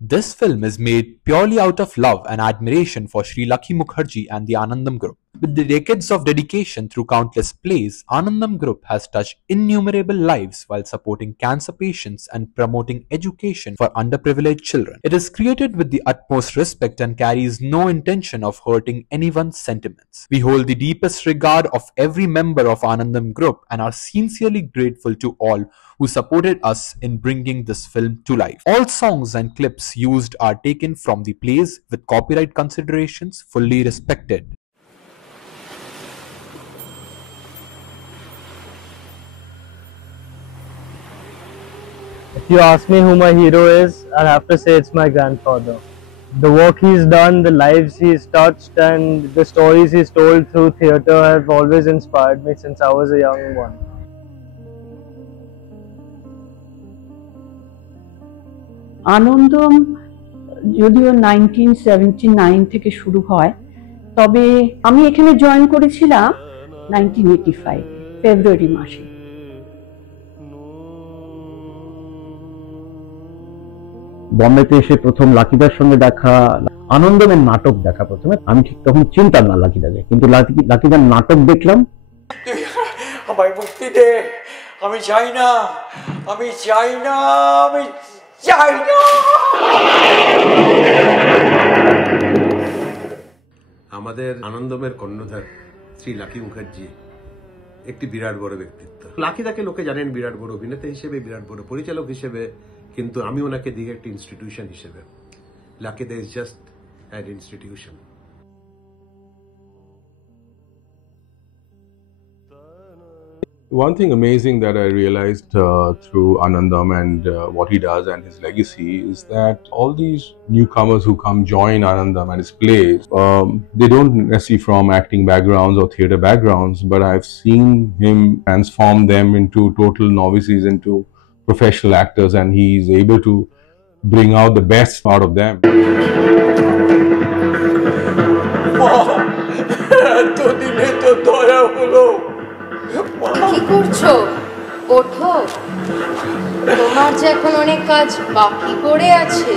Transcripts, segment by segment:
This film is made purely out of love and admiration for Sri Lakhi Mukherjee and the Anandam Group. With the decades of dedication through countless plays, Anandam Group has touched innumerable lives while supporting cancer patients and promoting education for underprivileged children. It is created with the utmost respect and carries no intention of hurting anyone's sentiments. We hold the deepest regard of every member of Anandam Group and are sincerely grateful to all who supported us in bringing this film to life. All songs and clips used are taken from the plays with copyright considerations fully respected. If you ask me who my hero is, I'll have to say it's my grandfather. The work he's done, the lives he's touched, and the stories he's told through theatre have always inspired me since I was a young one. আনন্দম যদিও 1979 থেকে শুরু হয়, তবে আমি এখানে join করেছিলাম 1985 ফেব্রুয়ারি মাসে। বম্বেতে এসে প্রথম লাকিদার সঙ্গে দেখা, আনন্দমের নাটক দেখা প্রথমে। আমি ঠিক তখন চিনতাম না লাকিদাকে, কিন্তু লাকিদার নাটক দেখলাম। আমায় মুক্তি দে, আমি চাই না, আমি চাই না, আমি চাই না। আমাদের আনন্দমের কর্ণধার শ্রী লাকি মুখার্জি একটি বিরাট বড় ব্যক্তিত্ব। লাকিদাকে লোকে জানেন বিরাট বড় অভিনেতা হিসেবে, বিরাট বড় পরিচালক হিসেবে, কিন্তু আমি ওনাকে দেখি একটি ইনস্টিটিউশন হিসেবে। লাকিদা is just an institution. One thing amazing that I realized through Anandam and what he does and his legacy is that all these newcomers who come join Anandam and his plays, they don't necessarily from acting backgrounds or theatre backgrounds, but I've seen him transform them into total novices, into professional actors, and he's able to bring out the best out of them. কি করছো? ওঠো, তোমার যে এখন অনেক কাজ বাকি পড়ে আছে।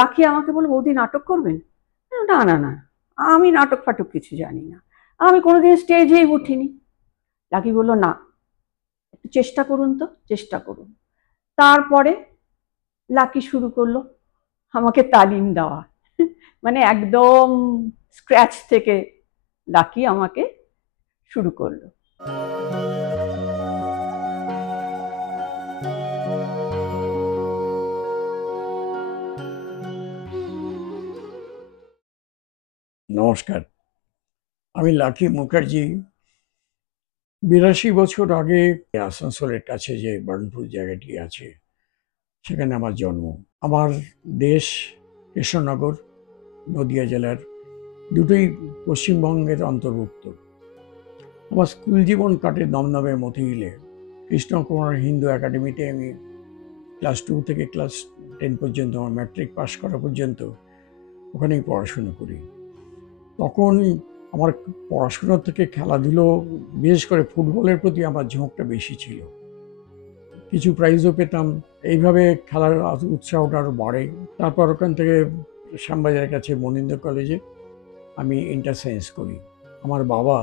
লাকি আমাকে বলল, বৌদি নাটক করবেন? না না না, আমি নাটক ফাটক কিছু জানি না, আমি কোনোদিন স্টেজেই উঠিনি। লাকি বলল, না একটু চেষ্টা করুন, তো চেষ্টা করুন। তারপরে লাকি শুরু করলো আমাকে তালিম দেওয়া, মানে একদম স্ক্র্যাচ থেকে লাকি আমাকে শুরু করলো। নমস্কার, আমি লাকি মুখার্জি। 82 বছর আগে আসানসোলের কাছে যে বার্নপুর জায়গাটি আছে, সেখানে আমার জন্ম। আমার দেশ কৃষ্ণনগর, নদিয়া জেলার, দুটোই পশ্চিমবঙ্গের অন্তর্ভুক্ত। আমার স্কুল জীবন কাটে দমদমে মতিহিলে। কৃষ্ণকুমার হিন্দু একাডেমিতে আমি ক্লাস 2 থেকে ক্লাস 10 পর্যন্ত, আমার ম্যাট্রিক পাস করা পর্যন্ত ওখানেই পড়াশুনো করি। তখন আমার পড়াশোনার থেকে খেলাধুলো, বিশেষ করে ফুটবলের প্রতি আমার ঝোঁকটা বেশি ছিল। কিছু প্রাইজও পেতাম। এইভাবে খেলার উৎসাহটা আরও বাড়ে। তারপর ওখান থেকে শ্যামবাজারের কাছে মনীন্দ্র কলেজে আমি ইন্টার সায়েন্স করি। আমার বাবা,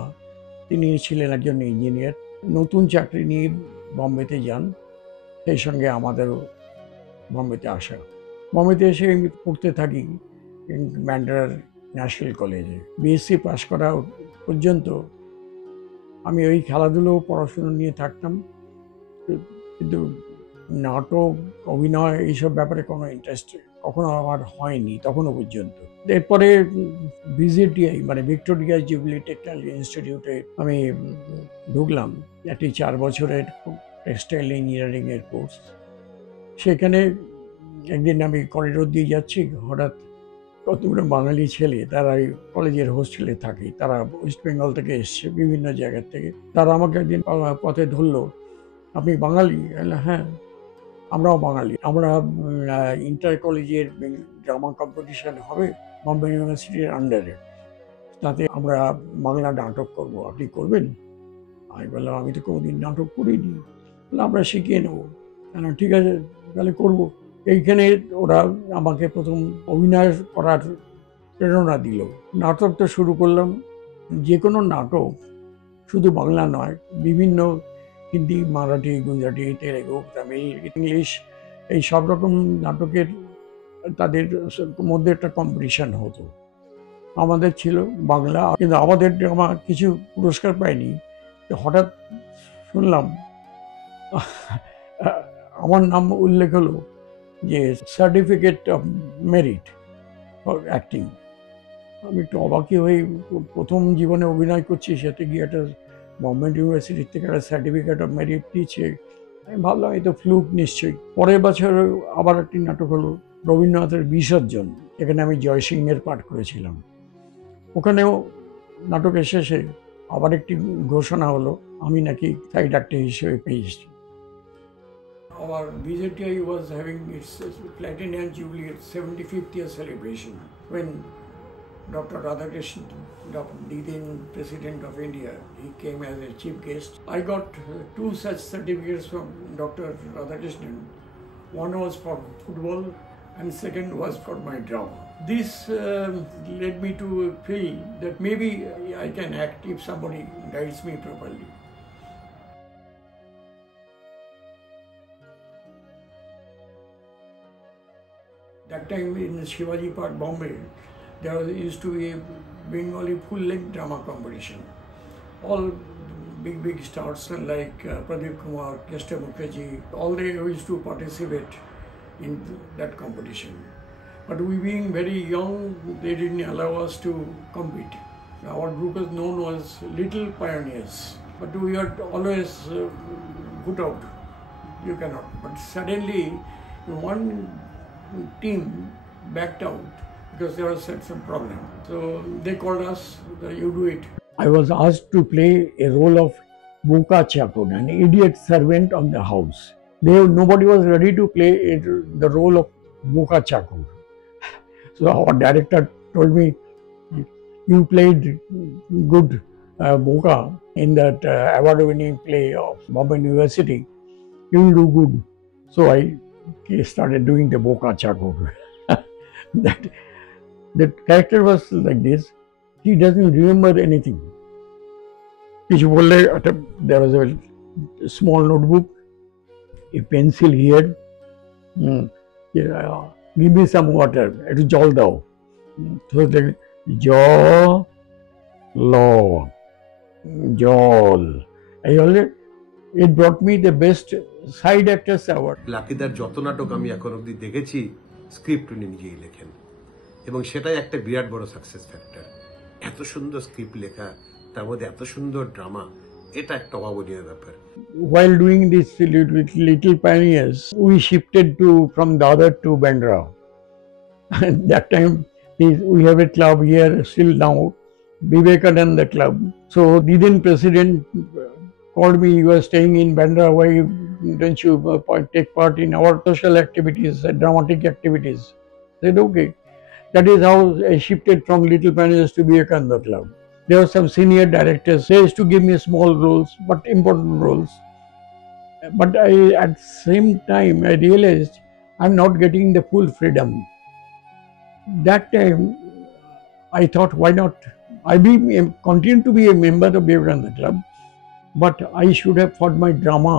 তিনি ছিলেন একজন ইঞ্জিনিয়ার, নতুন চাকরি নিয়ে বম্বেতে যান, সেই সঙ্গে আমাদেরও বম্বেতে আসা। বম্বেতে এসে আমি পড়তে থাকি ব্যান্ডারার ন্যাশনাল কলেজে। বিএসসি পাস করা পর্যন্ত আমি ওই খেলাধুলো পড়াশুনো নিয়ে থাকতাম, কিন্তু নাটক, অভিনয় এইসব ব্যাপারে কোনো ইন্টারেস্ট কখনো আমার হয়নি তখনও পর্যন্ত। এরপরে ভিজিটিআই মানে ভিক্টোরিয়া জুবিলি টেকনিক্যাল ইনস্টিটিউটে আমি ঢুকলাম, একটি 4 বছরের টেক্সটাইল ইঞ্জিনিয়ারিংয়ের কোর্স। সেখানে একদিন আমি করিডোর দিয়ে যাচ্ছি, হঠাৎ কতগুলো বাঙালি ছেলে, তারা এই কলেজের হোস্টেলে থাকে, তারা ওয়েস্ট বেঙ্গল থেকে এসছে বিভিন্ন জায়গার থেকে। তারা আমাকে একদিন পথে ধরলো, আপনি বাঙালি? হ্যাঁ, আমরাও বাঙালি। আমরা ইন্টার কলেজের ড্রামা কম্পিটিশন হবে বম্বে ইউনিভার্সিটির আন্ডারে, তাতে আমরা বাংলা নাটক করব, আপনি করবেন? আমি বললাম, আমি তো কোনোদিন নাটক করিনি। আমরা শিখিয়ে নেবো। ঠিক আছে, তাহলে করবো। এইখানে ওরা আমাকে প্রথম অভিনয় করার প্রেরণা দিল। নাটক তো শুরু করলাম। যে কোনো নাটক শুধু বাংলা নয়, বিভিন্ন হিন্দি, মারাঠি, গুজরাটি, তেলেগু, তামিল, ইংলিশ, এই সব রকম নাটকের তাদের মধ্যে একটা কম্পিটিশন হতো। আমাদের ছিল বাংলা, কিন্তু আমাদের ড্রামা কিছু পুরস্কার পাইনি। হঠাৎ শুনলাম আমার নাম উল্লেখ হলো যে certificate of merit for acting. আমি একটু অবাকই হয়ে, প্রথম জীবনে অভিনয় করছি, সেটা গিয়ে একটা বম্বে ইউনিভার্সিটির থেকে একটা সার্টিফিকেট অফ মেরিট দিচ্ছে। আমি ভাবলাম এই তো ফ্লুক নিশ্চয়ই। পরের বছর আবার একটি নাটক হলো রবীন্দ্রনাথের বিসর্জন, এখানে আমি জয় সিংয়ের পাঠ করেছিলাম। ওখানেও নাটকের শেষে আবার একটি ঘোষণা হলো আমি নাকি সাইড অ্যাক্টর হিসেবে পেয়েছি। Our VJTI was having its Platinum Jubilee 75th year celebration when Dr. Radhakrishnan, then President of India, he came as a chief guest. I got 2 such certificates from Dr. Radhakrishnan. One was for football and second was for my drama. This led me to feel that maybe I can act if somebody guides me properly. That time in Shivaji Park, Bombay, there used to be a Bengali full-length drama competition. All big stars like Pradeep Kumar, Kester Mukherjee, all they used to participate in that competition. But we being very young, they didn't allow us to compete. Our group is known as Little Pioneers, but we are always put out. You cannot. But suddenly, one team backed out because there was some problem. So they called us, you do it. I was asked to play a role of Boka Chakur, an idiot servant of the house. Nobody was ready to play the role of Boka Chakur. So our director told me, you played good Boka in that award-winning play of Bombay University. You will do good. So I started doing the Boka Chakur. That character was like this. He doesn't remember anything. There was a small notebook, a pencil here. Give me some water. It is jol dao. So the jol. It brought me the best side actors award. লাকিদার যত নাটক আমি এখন অবধি দেখেছি, script উনি নিজেই লেখেন, এবং সেটাই একটা বিরাট বড় সাকসেস ফ্যাক্টর। এত সুন্দর স্ক্রিপ্ট লেখা, তার মধ্যে এত সুন্দর ড্রামা, এটা একটা অভাবনীয় ব্যাপার। While doing this Little Pioneers, we shifted from Dadar to Bandra. That time we have a club here still now, Vivekananda Club. So the then president called me, you are staying in Bandra, why don't you take part in our social activities, dramatic activities? I said, okay. That is how I shifted from Little Pioneers to Vivekananda Club. There were some senior directors. They used to give me small roles, but important roles. But at the same time, I realized I'm not getting the full freedom. That time, I thought, why not? I continue to be a member of Vivekananda Club, but I should have, for my drama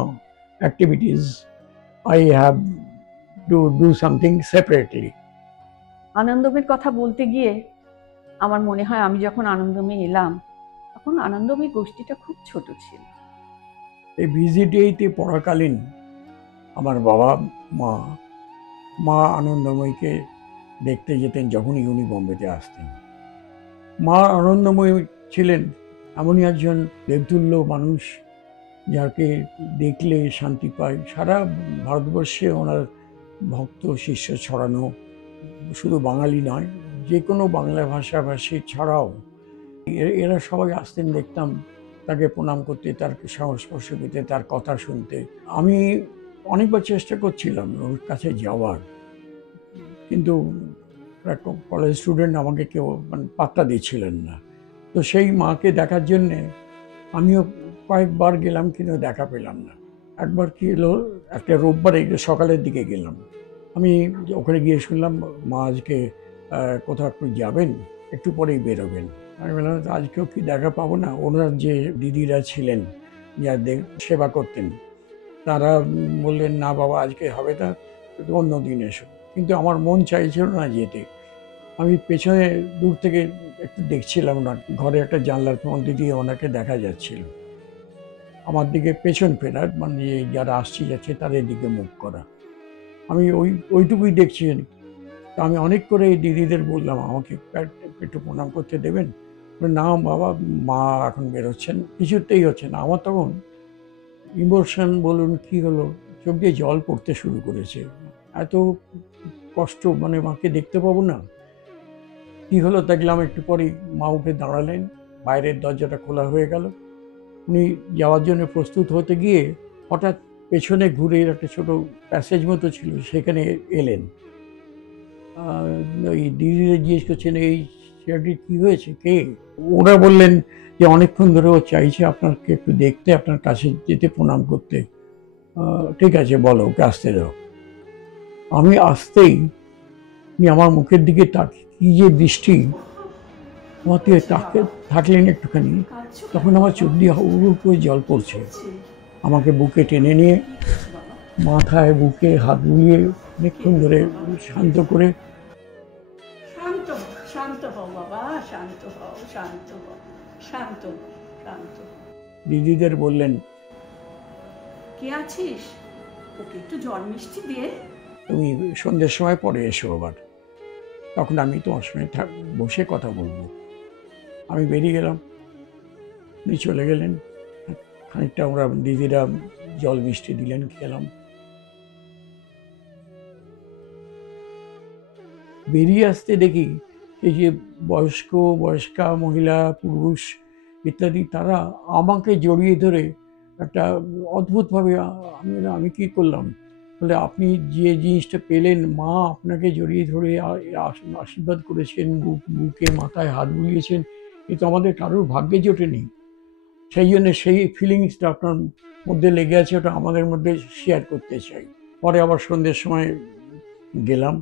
activities, I have to do something separately. আনন্দমের কথা বলতে গিয়ে আমার মনে হয় আমি যখন আনন্দমে এলাম, তখন আনন্দমে গোষ্ঠীটা খুব ছোট ছিল। এই ভিজিটিআইতে পড়াকালীন আমার বাবা মা মা আনন্দময়ীকে দেখতে যেতেন যখনই উনি বোম্বেতে আসতেন। মা আনন্দময়ী ছিলেন এমনই একজন দেবতুল্য মানুষ, যাকে দেখলে শান্তি পায়। সারা ভারতবর্ষে ওনার ভক্ত শিষ্য ছড়ানো, শুধু বাঙালি নয়, যে কোনো বাংলা ভাষাভাষী ছাড়াও এরা সবাই আসতেন, দেখতাম তাকে প্রণাম করতে, তার সংস্পর্শ পেতে, তার কথা শুনতে। আমি অনেকবার চেষ্টা করছিলাম ওর কাছে যাওয়ার, কিন্তু কলেজ স্টুডেন্ট, আমাকে কেউ মানে পাত্তা দিচ্ছিলেন না। তো সেই মাকে দেখার জন্যে আমিও কয়েকবার গেলাম, কিন্তু দেখা পেলাম না। একবার কি হলো, একটা রোববারে সকালের দিকে গেলাম, আমি ওখানে গিয়ে শুনলাম মা আজকে কোথাও একটু যাবেন, একটু পরেই বেরোবেন। আমি বললাম আজকেও কি দেখা পাবো না? ওনার যে দিদিরা ছিলেন, যা সেবা করতেন, তারা বললেন না বাবা আজকে হবে না, অন্য দিন এসো। কিন্তু আমার মন চাইছিল না যেতে। আমি পেছনে দূর থেকে একটু দেখছিলাম না, ঘরে একটা জানলার মধ্যে দিয়ে ওনাকে দেখা যাচ্ছিল, আমার দিকে পেছন ফেরার, মানে যারা আসছে যাচ্ছে তাদের দিকে মুখ করা। আমি ওইটুকুই দেখছি। তো আমি অনেক করে এই দিদিদের বললাম আমাকে একটু প্রণাম করতে দেবেন। না বাবা, মা এখন বেরোচ্ছেন, কিছুতেই হচ্ছে না। আমার তখন ইমোশন বলুন কি হলো, চোখ দিয়ে জল পড়তে শুরু করেছে। এত কষ্ট, মানে মাকে দেখতে পাবো না। কি হলো দেখলাম, একটু পরেই মা উঠে দাঁড়ালেন, বাইরের দরজাটা খোলা হয়ে গেল। উনি যাওয়ার জন্য প্রস্তুত হতে গিয়ে হঠাৎ পেছনে ঘুরে একটা ছোট প্যাসেজ মতো ছিল, সেখানে এলেন। ওই দিদিরা জিজ্ঞেস করছেন এই ছেলেটির কী হয়েছে, কে? ওরা বললেন যে অনেকক্ষণ ধরে ও চাইছে আপনাকে একটু দেখতে, আপনার কাছে যেতে, প্রণাম করতে। ঠিক আছে বলো, ওকে আসতে দাও। আমি আসতেই আমার মুখের দিকে কি যে দৃষ্টি, আমার থেকে থাকলেন একটুখানি, তখন আমার চোখ দিয়ে হুড় করে জল পড়ছে। আমাকে বুকে টেনে নিয়ে মাথায় বুকে হাত বুলিয়ে অনেকক্ষণ ধরে শান্ত করে, শান্ত হও বাবা, শান্ত হও, শান্ত হও, শান্ত হও, শান্ত। দিদিদের বললেন কে আছিস, ওকে একটু জল মিষ্টি দিয়ে তুমি সন্ধ্যের সময় পরে এসো আবার, তখন আমি তোমার সঙ্গে বসে কথা বলবো। আমি বেরিয়ে গেলাম, উনি চলে গেলেন। খানিকটা আমরা দিদিরা জল মিষ্টি দিলেন, খেলাম। বেরিয়ে আসতে দেখি এই যে বয়স্কা মহিলা, পুরুষ ইত্যাদি, তারা আমাকে জড়িয়ে ধরে একটা অদ্ভুতভাবে, আমি কি করলাম বলে, আপনি যে জিনিসটা পেলেন, মা আপনাকে জড়িয়ে ধরে আশীর্বাদ করেছেন, বুকে মাথায় হাত বুলিয়েছেন, এ তো আমাদের কারোর ভাগ্যে জোটেনি। সেই জন্য সেই ফিলিংসটা আপনার মধ্যে লেগে আছে, ওটা আমাদের মধ্যে শেয়ার করতে চাই। পরে আবার সন্ধ্যের সময় গেলাম,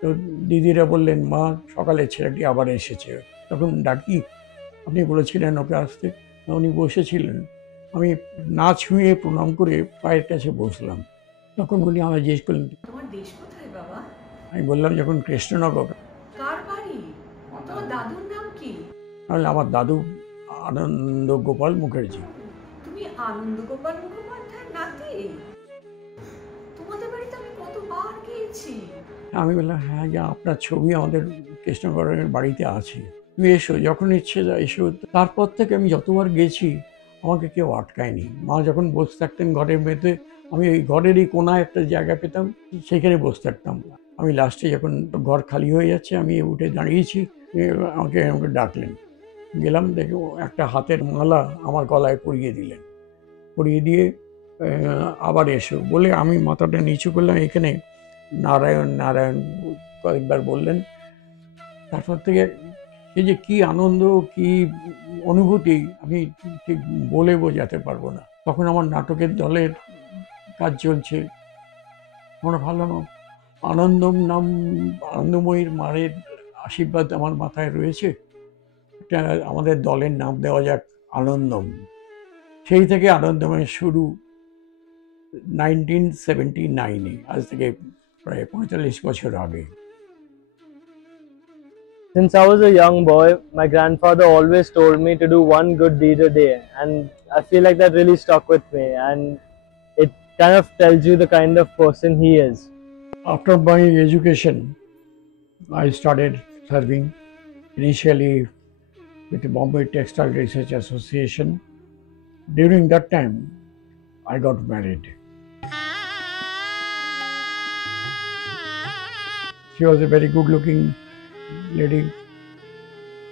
তো দিদিরা বললেন মা সকালে ছেলেটি আবার এসেছে, তখন ডাকি, আপনি বলেছিলেন ওকে আসতে। উনি বসেছিলেন, আমি না ছুঁয়ে প্রণাম করে পায়ের কাছে বসলাম। তখন উনি আমায় জিজ্ঞেস করলেন তোমার দেশ কোথায় বাবা? আমি বললাম যখন কৃষ্ণনগর। কার বাড়ি? তোমার দাদুর নাম কি? তাহলে আমার দাদু আনন্দ গোপাল মুখার্জি। তুমি আনন্দ গোপাল মুখোপাধ্যায়ের নাতি? তোমাদের বাড়িতে আমি কতবার গিয়েছি। আমি বললাম হ্যাঁ, যা আপনার ছবি আমাদের কৃষ্ণনগরের বাড়িতে আছে, তুমি এসো, যখন ইচ্ছে যা এসো। তারপর থেকে আমি যতবার গেছি আমাকে কেউ আটকায়নি। মা যখন বসে থাকতেন ঘরের মধ্যে, আমি ওই ঘরেরই কোনায় একটা জায়গা পেতাম, সেখানে বসে থাকতাম। আমি লাস্টে যখন ঘর খালি হয়ে যাচ্ছে, আমি উঠে দাঁড়িয়েছি, আমাকে ডাকলেন, গেলাম, দেখে একটা হাতের মালা আমার গলায় পরিয়ে দিলেন, পরিয়ে দিয়ে আবার এসো বলে আমি মাথাটা নিচু করলাম, এখানে নারায়ণ নারায়ণ কয়েকবার বললেন। তারপর থেকে এই যে কি আনন্দ, কি অনুভূতি, আমি ঠিক বলে বোঝাতে পারবো না। তখন আমার নাটকের দলের কাজ চলছে, আমরা ভাবলাম আনন্দময়ীর মায়ের আশীর্বাদ আমার মাথায় রয়েছে, একটা আমাদের দলের নাম দেওয়া যাক আনন্দম। সেই থেকে আনন্দময়ের শুরু 1979-এ, আজ থেকে প্রায় 45 বছর আগে। Since I was a young boy, my grandfather always told me to do one good deed a day, and I feel like that really stuck with me, and it kind of tells you the kind of person he is. After my education, I started serving initially with the Bombay Textile Research Association. During that time, I got married. She was a very good looking lady,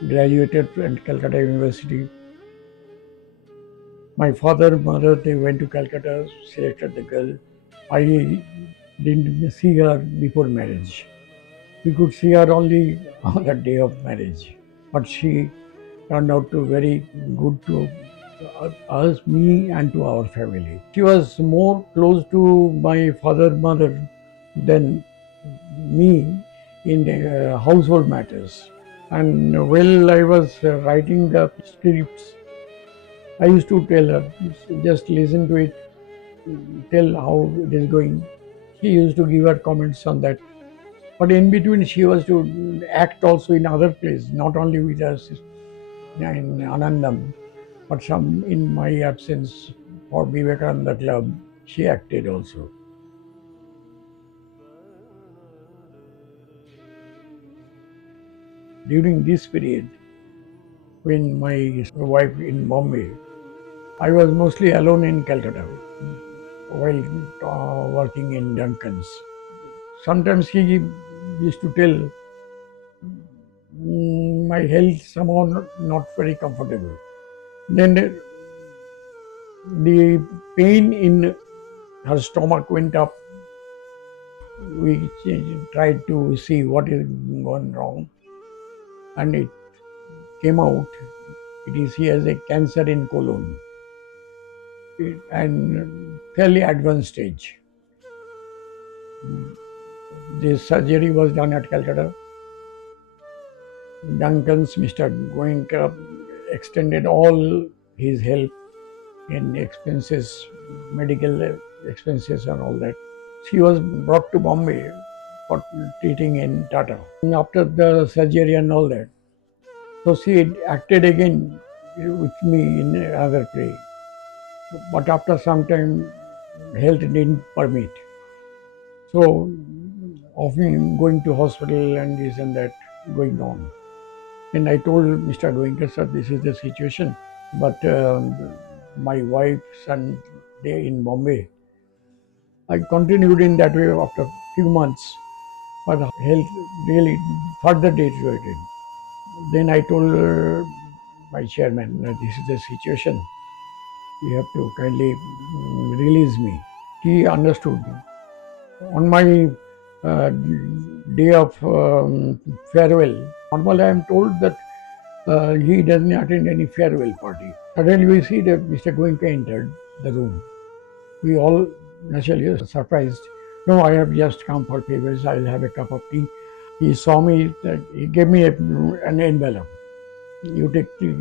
graduated at Calcutta University. My father, mother, they went to Calcutta, selected the girl. I didn't see her before marriage. We could see her only on the day of marriage. But she turned out to very good to us, me, and to our family. She was more close to my father, mother than me in the household matters. And while I was writing the scripts, I used to tell her, just listen to it, tell how it is going. She used to give her comments on that. But in between, she was to act also in other places, not only with us in Anandam, but some in my absence for Vivekananda Club, she acted also. During this period, when my wife in Bombay, I was mostly alone in Calcutta while working in Duncan's. Sometimes he used to tell my health somehow not very comfortable. Then the pain in her stomach went up. We tried to see what is going wrong, and it came out. She has a cancer in colon and fairly advanced stage. This surgery was done at Calcutta. Duncan's Mr. Goenka extended all his help in expenses, medical expenses and all that. She was brought to Bombay for treating in Tata. And after the surgery and all that, so she acted again with me in another play. But after some time, health didn't permit. So often going to hospital and this and that going on. And I told Mr. Goenka, sir, this is the situation. But my wife, son, they're in Bombay. I continued in that way after a few months, but health really further deteriorated. Then I told my chairman that this is the situation. You have to kindly release me. He understood. On my day of farewell, normally I am told that he doesn't attend any farewell party. Suddenly we see that Mr. Goenka entered the room. We all naturally were surprised. No, I have just come for favors. I'll have a cup of tea. He saw me, he gave me an envelope. You take tea.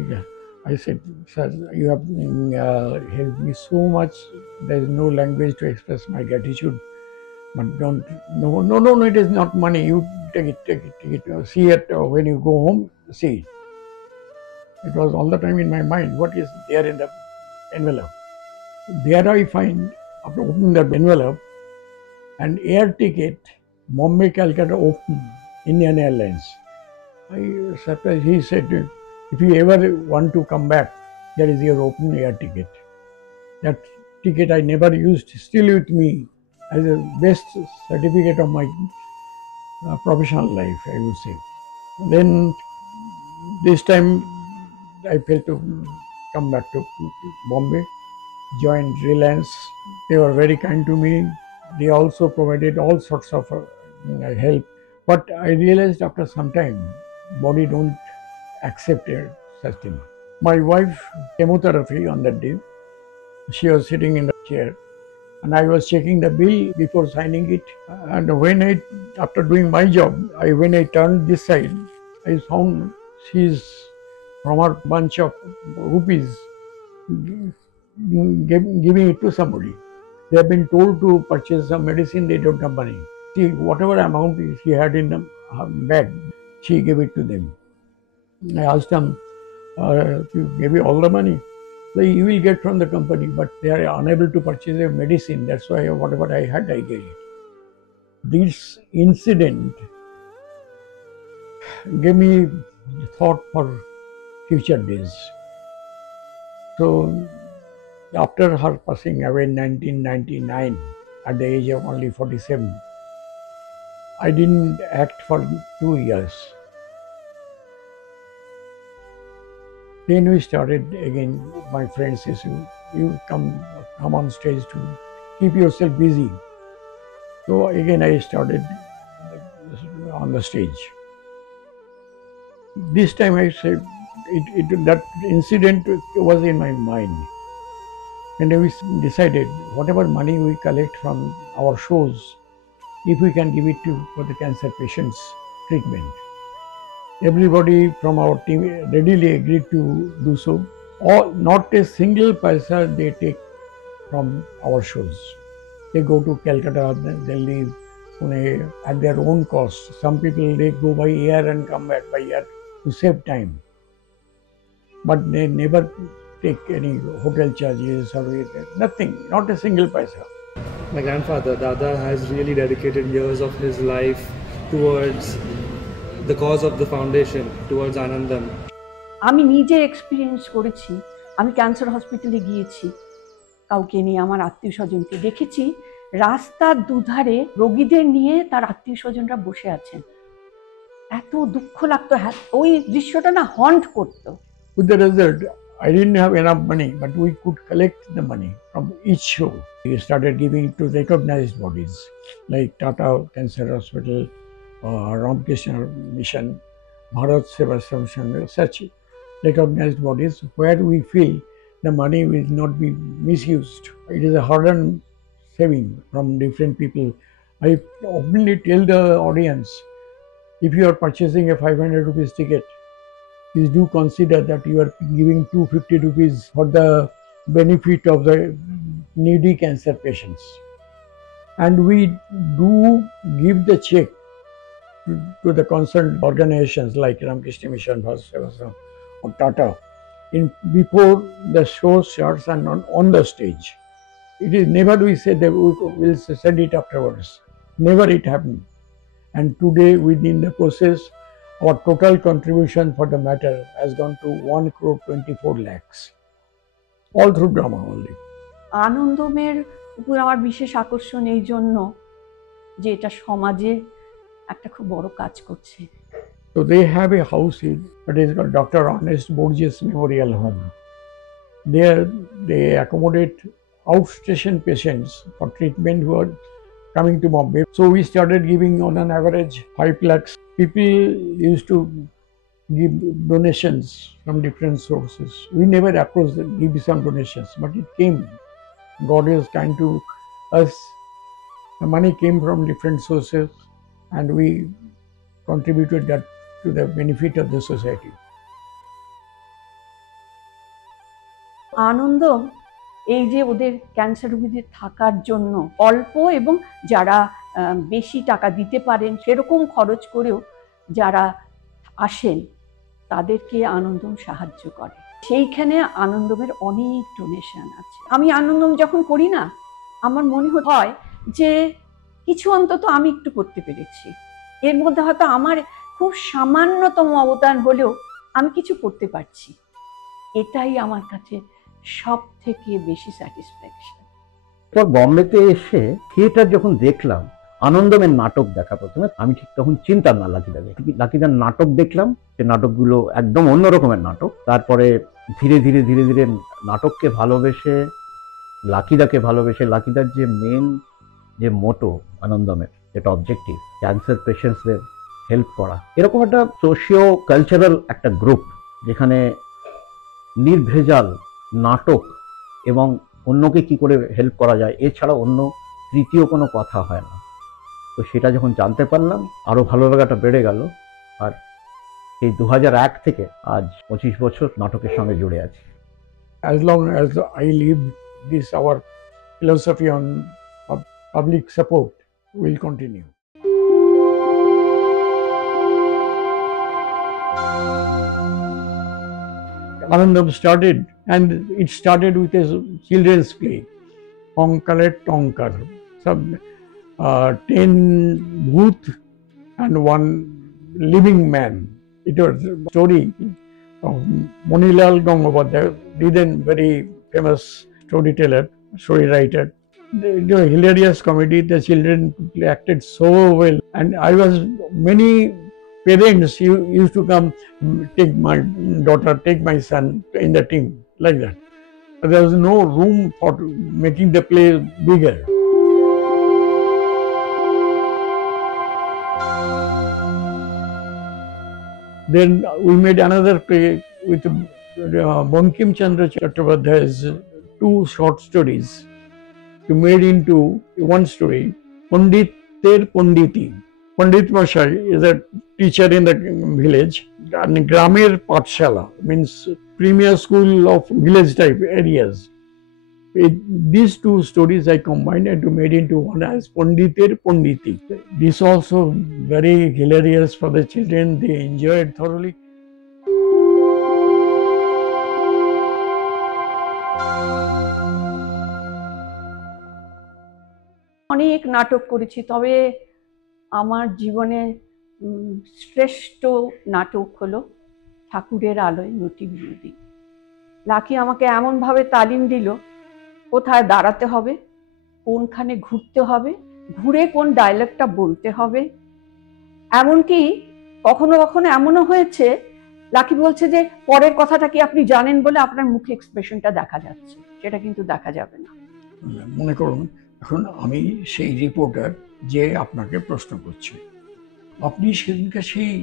I said, sir, you have helped me so much. There is no language to express my gratitude. But don't, no, it is not money. You take it. See it when you go home, see it. It was all the time in my mind, what is there in the envelope? There I find, after opening the envelope, an air ticket, Bombay Calcutta open, Indian Airlines. I surprised. He said, if you ever want to come back, there is your open air ticket. That ticket I never used, still with me as a best certificate of my professional life, I would say. Then this time I felt to come back to Bombay, joined Reliance. They were very kind to me. They also provided all sorts of help. But I realized after some time, body don't accept such thing. My wife, chemotherapy on that day, she was sitting in the chair and I was checking the bill before signing it. And when after doing my job, when I turned this side, I found she's from her bunch of rupees giving it to somebody. They have been told to purchase some medicine, they don't have money. See, whatever amount she had in the bag, she gave it to them. I asked them, if you gave me all the money, you will get from the company, but they are unable to purchase a medicine. That's why whatever I had, I gave it. This incident gave me thought for future days. So after her passing away in 1999 at the age of only 47, I didn't act for 2 years. Then we started again. My friend says, you come on stage to keep yourself busy. So again I started on the stage. This time I said, that incident was in my mind. And we decided whatever money we collect from our shows, if we can give it for the cancer patients' treatment. Everybody from our team readily agreed to do so. Not a single paisa they take from our shows. They go to Calcutta, they leave Pune at their own cost. Some people, they go by air and come back by air to save time. But they never take any hotel charges or nothing, not a single paisa. My grandfather, Dada, has really dedicated years of his life towards the cause of the foundation, towards Anandam. আমি নিজে experience করেছি। আমি cancer হসপিটালে গিয়েছি, কাউকে নিয়ে, আমার আত্মীয় স্বজনকে দেখেছি রাস্তার দুধারে রোগীদের নিয়ে তার আত্মীয় স্বজনরা বসে আছেন। এত দুঃখ লাগতো, ওই দৃশ্যটা না হন্ট করতো। With the result, I didn't have enough money, but we could collect the money from each show. We started giving to recognized bodies like Tata Cancer Hospital, Ramakrishna Mission, Bharat Sevashram, such recognized bodies where we feel the money will not be misused. It is a hard-earned saving from different people. I openly tell the audience, if you are purchasing a 500 rupees ticket, please do consider that you are giving 250 rupees for the benefit of the needy cancer patients. And we do give the check to the concerned organizations like Ramakrishna Mission, Bharat Sevashram or Tata before the show starts and on the stage. It is never we say that we will send it afterwards. Never it happened. And today within the process, our total contribution for the matter has gone to 1 crore 24 lakhs. All through drama only. আনন্দমের উপর আমার বিশেষ আকর্ষণ এই জন্য যে এটা সমাজে একটা খুব বড় কাজ করছে। So they have a house that is called Dr. Ernest Borges Memorial Home. There they accommodate outstation patients for treatment who are coming to Bombay. So we started giving on an average 5 lakhs. People used to give donations from different sources. We never approached them, give some donations, but it came. God is kind to us. The money came from different sources and we contributed that to the benefit of the society. আনন্দম এই যে ওদের cancer রোগীদের থাকার জন্য অল্প এবং যারা বেশি টাকা দিতে পারেন সেরকম খরচ করেও যারা আসেন তাদেরকে আনন্দম সাহায্য করে। সেইখানে আনন্দমের অনেক ডোনেশন আছে। আমি আনন্দম যখন করি না, আমার মনে হয় যে কিছু অন্তত আমি একটু করতে পেরেছি। এর মধ্যে হয়তো আমার খুব সামান্যতম অবদান হলেও আমি কিছু করতে পারছি। এটাই আমার কাছে সব থেকে বেশি স্যাটিসফ্যাকশন। পর বম্বেতে এসে থিয়েটার যখন দেখলাম, আনন্দমের নাটক দেখা প্রথমে, আমি ঠিক তখন চিনতাম না লাকিদার নাটক দেখলাম। সে নাটকগুলো একদম অন্য রকমের নাটক। তারপরে ধীরে ধীরে ধীরে ধীরে নাটককে ভালোবেসে, লাকিদাকে ভালোবেসে, লাকিদার যে মেন যে মোটো আনন্দমের যেটা অবজেক্টিভ, ক্যান্সার পেশেন্টসদের হেল্প করা, এরকম একটা সোশিও কালচারাল একটা গ্রুপ যেখানে নির্ভেজাল নাটক এবং অন্যকে কি করে হেল্প করা যায় এছাড়া অন্য তৃতীয় কোনো কথা হয় না। তো সেটা যখন জানতে পারলাম আরও ভালো লাগাটা বেড়ে গেল। আর এই 2001 থেকে আজ 25 বছর নাটকের সঙ্গে জুড়ে আছি। As long as I live, this our philosophy on public support will continue. Anandam started, and it started with a children's play, Onkare Tonkar. 10 booth and 1 living man. It was a story of Monilal Gangopadhyay, then very famous storyteller, story writer. It was a hilarious comedy. The children acted so well, and many parents used to come, take my daughter, take my son in the team, like that. There was no room for making the play bigger. Then we made another play with Bankim Chandra Chattopadhyay's 2 short stories to made into one story, Panditer Panditi. Pandit Mashai is a teacher in the village, and Gramir Pathshala means premier school of village type areas. These 2 stories I combined and made into one as Panditer Panditi. This also very hilarious for the children. They enjoyed thoroughly. অনেক নাটক করেছি, তবে আমার জীবনে শ্রেষ্ঠ নাটক হলো ঠাকুরের আলোয় নটি বিনোদী। লাকি আমাকে এমনভাবে তালিম দিল কোথায় দাঁড়াতে হবে, কোনখানে ঘুরতে হবে, ঘুরে কোন ডায়লগটা বলতে হবে। এমনকি কখনো কখনো এমনও হয়েছে লাকি বলছে যে পরের কথাটা কি আপনি জানেন বলে আপনার মুখে এক্সপ্রেশনটা দেখা যাচ্ছে, সেটা কিন্তু দেখা যাবে না। মনে করুন এখন আমি সেই রিপোর্টার যে আপনাকে প্রশ্ন করছে, আপনি সেদিনকার সেই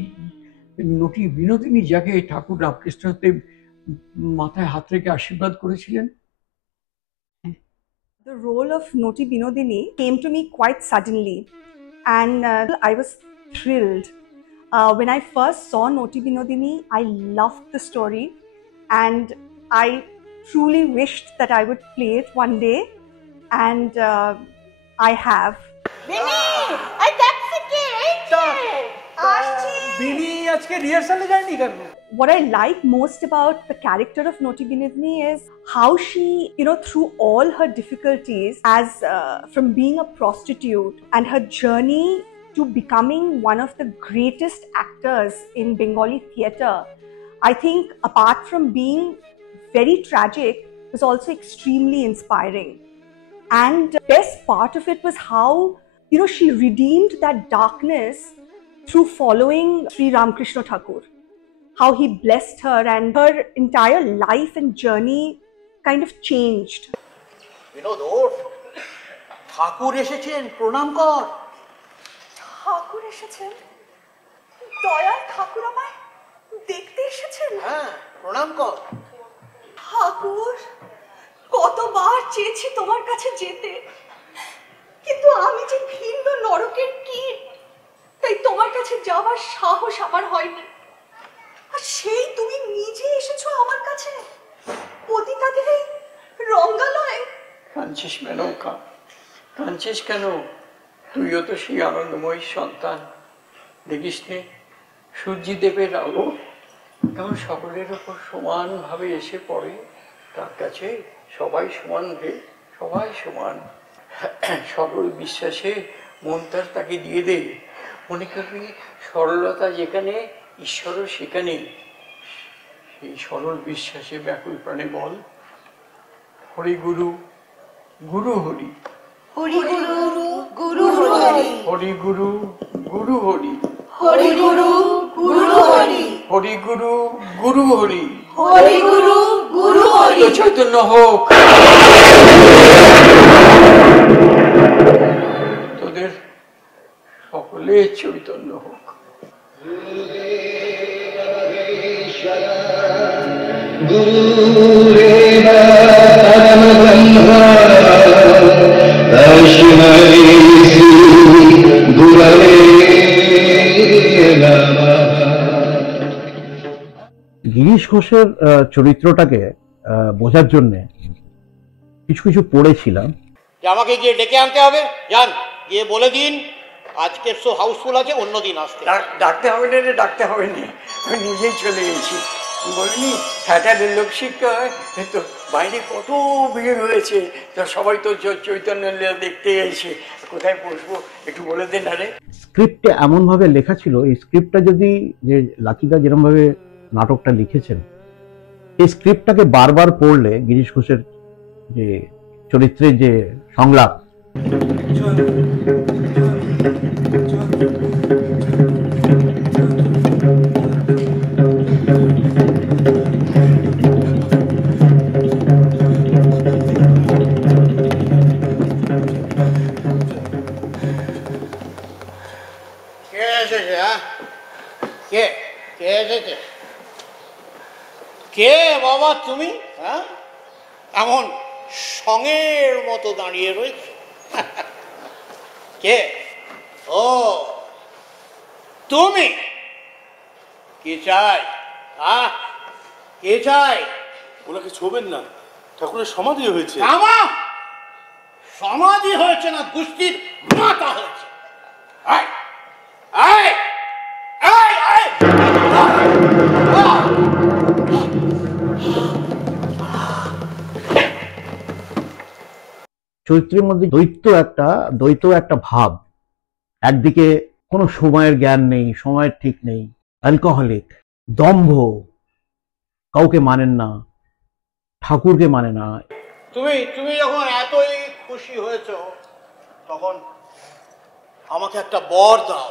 নটি বিনোদিনী যাকে ঠাকুর রামকৃষ্ণদেব মাথায় হাত রেখে আশীর্বাদ করেছিলেন। The role of Noti Binodini came to me quite suddenly, and I was thrilled. When I first saw Noti Binodini, I loved the story, and I truly wished that I would play it one day, and I have. What I like most about the character of Noti Binodini is how she, through all her difficulties as from being a prostitute and her journey to becoming one of the greatest actors in Bengali theatre, I think apart from being very tragic, was also extremely inspiring. And the best part of it was how, she redeemed that darkness through following Sri Ramakrishna Thakur. How he blessed her and her entire life and journey kind of changed. ঠাকুর এসেছেন, প্রণাম কর। ঠাকুর এসেছেন? দয়াল ঠাকুর আমায় দেখতে এসেছেন? হ্যাঁ, প্রণাম কর। ঠাকুর, কতবার চেয়েছি তোমার কাছে যেতে, কিন্তু আমি যে ভিন্ন নরকের কীট, তাই তোমার কাছে যাওয়ার সাহস আমার হয়নি। আর সেই তুমি নিজে এসেছো আমার কাছে, পতিতাদের এই রঙ্গালয়ে। কাঁদছিস মেনকা, কাঁদছিস কেন? তুইও তো সেই আনন্দময়ী সন্তান। দেখিস নে সূর্যদেবের আলো কেমন সকলের ওপর সমানভাবে এসে পড়ে। তার কাছে সবাই সমান রে, সবাই সমান। সরল বিশ্বাসে মন তাকে দিয়ে দে। মনে করবি সরলতা যেখানে, ঈশ্বরও সেখানে। এই সরল বিশ্বাসে ব্যাকুল প্রাণে বল, হরি গুরু, গুরু হরি, হরি গুরু, গুরু হরি, হরি গুরু, গুরু হরি, হরি গুরু, গুরু হরি, হরি গুরু, গুরু হরি, হরি গুরু, গুরু হরি। চৈতন্য হোক, তোদের সকলের চৈতন্য হোক। গিরিশ ঘোষের চরিত্রটাকে বোঝার জন্য কিছু কিছু পড়েছিলাম। আমাকে গিয়ে ডেকে আনতে হবে, যান গিয়ে বলে দিন আজকের শো হাউসফুল আছে, অন্যদিন আসতে। ডাকতে হবে না রে, ডাকতে হবে না, আমি নিজেই চলে গেছি। বলিনি থিয়েটারের লোক শিখতে হয়, তো বাইরে কত ভিড় হয়েছে, তা সবাই তো চৈতন্য লীলা দেখতে এসে, কোথায় বসবো একটু বলে দেন। আরে স্ক্রিপ্টে এমনভাবে লেখা ছিল, এই স্ক্রিপ্টটা যদি, যে লাকিদা যেরকমভাবে নাটকটা লিখেছেন, এই স্ক্রিপ্টটাকে বারবার পড়লে গিরিশ ঘোষের যে চরিত্রের যে সংলাপ, কে এসেছে? হ্যাঁ, কে কে এসেছে? কে বাবা তুমি? হ্যাঁ, এমন সঙের মতো দাঁড়িয়ে রয়েছে। কে? ও তুমি, কি চাই? হ্যাঁ, কে চাই? ওনাকে ছোবেন না, ঠাকুরের সমাধি হয়েছে। আমা সমাধি হয়েছে না গুষ্টির মাথা হয়েছে? আয় আয় আয় আয়। চরিত্রের মধ্যে দ্বৈত একটা ভাব। একদিকে কোনো সময়ের জ্ঞান নেই, সময়ের ঠিক নেই, অ্যালকোহলিক, দম্ভ, কাউকে মানেন না, ঠাকুরকে মানে না। তুমি তুমি যখন এতই খুশি হয়েছ, তখন আমাকে একটা বর দাও।